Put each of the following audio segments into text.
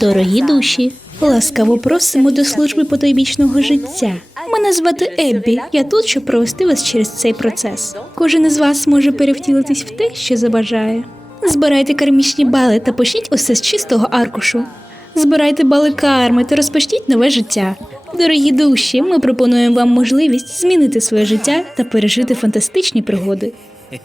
Дорогі душі, ласкаво просимо до служби потойбічного життя. Мене звати Еббі. Я тут, щоб провести вас через цей процес. Кожен із вас може перевтілитись в те, що забажає. Збирайте кармічні бали та почніть усе з чистого аркушу. Збирайте бали карми та розпочніть нове життя. Дорогі душі, ми пропонуємо вам можливість змінити своє життя та пережити фантастичні пригоди.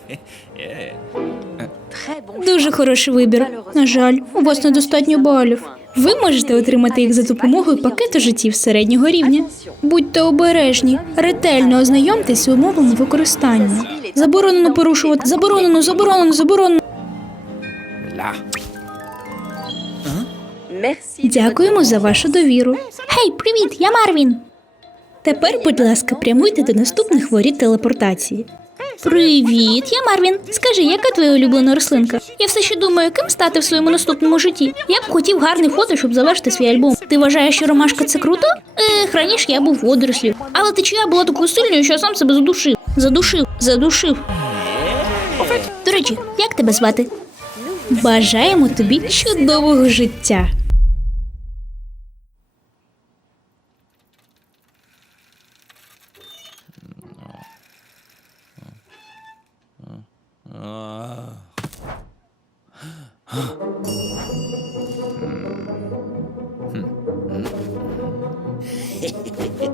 Дуже хороший вибір. На жаль, у вас недостатньо балів. Ви можете отримати їх за допомогою пакету життів середнього рівня. Будьте обережні, ретельно ознайомтесь з умовами використання. Заборонено порушувати. Заборонено, заборонено, заборонено. Дякуємо за вашу довіру. Гей, привіт, я Марвін. Тепер, будь ласка, прямуйте до наступних воріт телепортації. Привіт, я Марвін. Скажи, яка твоя улюблена рослинка? Я все ще думаю, ким стати в своєму наступному житті. Я б хотів гарне фото, щоб завершити свій альбом. Ти вважаєш, що ромашка це круто? Ех, раніше я був водорослів. Але течія була такою сильною, що я сам себе задушив. Задушив, задушив. До речі, як тебе звати? Бажаємо тобі чудового життя. Гей,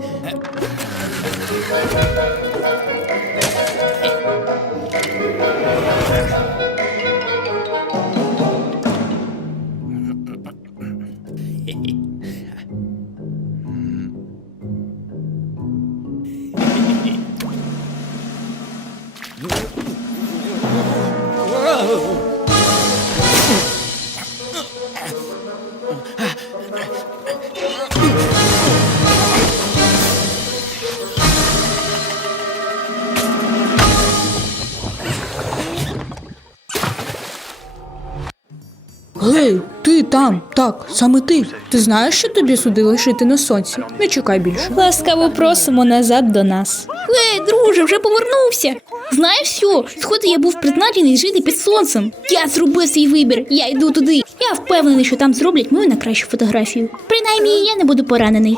там, так, саме ти. Ти знаєш, що тобі сюди лишити на сонці? Не чекай більше. Ласкаво просимо назад до нас. Ей, друже, вже повернувся. Знаєш що? Сходи я був призначений жити під сонцем. Я зробив свій вибір, я йду туди. Я впевнений, що там зроблять мою найкращу фотографію. Принаймні, я не буду поранений.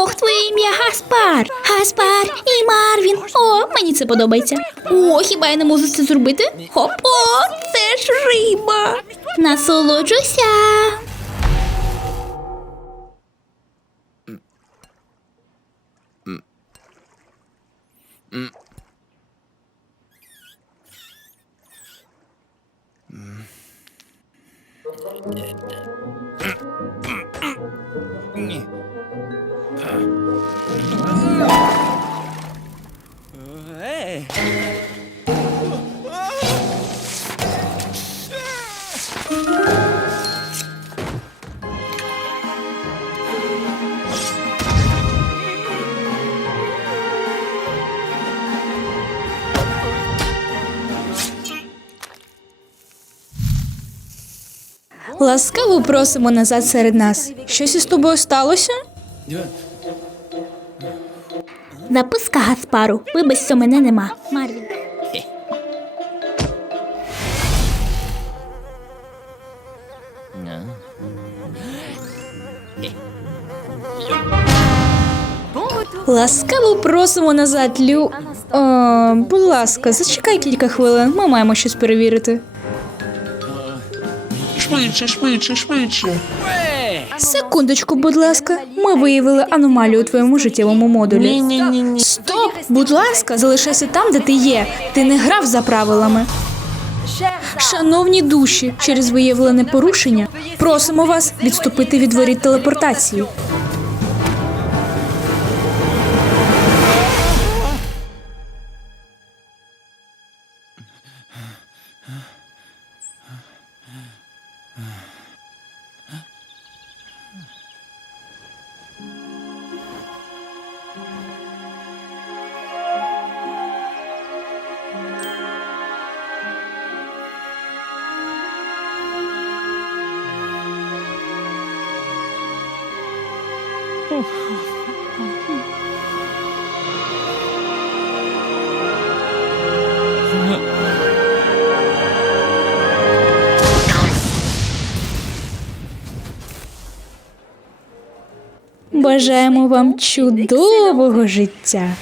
Ох, твоє ім'я Гаспар! Гаспар і Марвін. О, мені це подобається. О, хіба я не можу це зробити? Хоп, о, це ж риба. Насолоджуйся. Ласкаво просимо назад серед нас. Щось із тобою сталося? Записка Гаспару. Вибач, що мене нема. Марвін. Ласкаво просимо назад, Лю. О, будь ласка, зачекай кілька хвилин. Ми маємо щось перевірити швидше, швидше, швидше. Секундочку, будь ласка, ми виявили аномалію у твоєму життєвому модулі. Ні-ні-ні. Стоп! Будь ласка, залишайся там, де ти є. Ти не грав за правилами. Шановні душі, через виявлене порушення просимо вас відступити від воріт телепортації. Huh? Бажаємо вам чудового життя.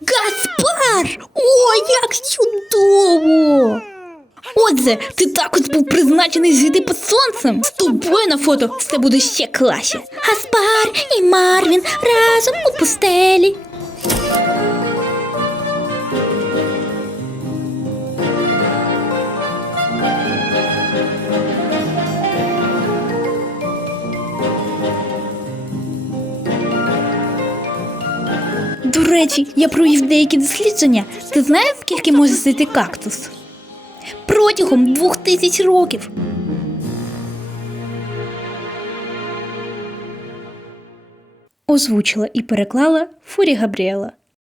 Гаспар! О, як чудово! Отже, ти також був призначений жити під сонцем. З тобою на фото все буде ще краще. Гаспар і Марвін разом у пустелі. Речі, я провів деякі дослідження. Ти знаєш, скільки може жити кактус? Протягом двох тисяч років. Озвучила і переклала Фурі Габріела.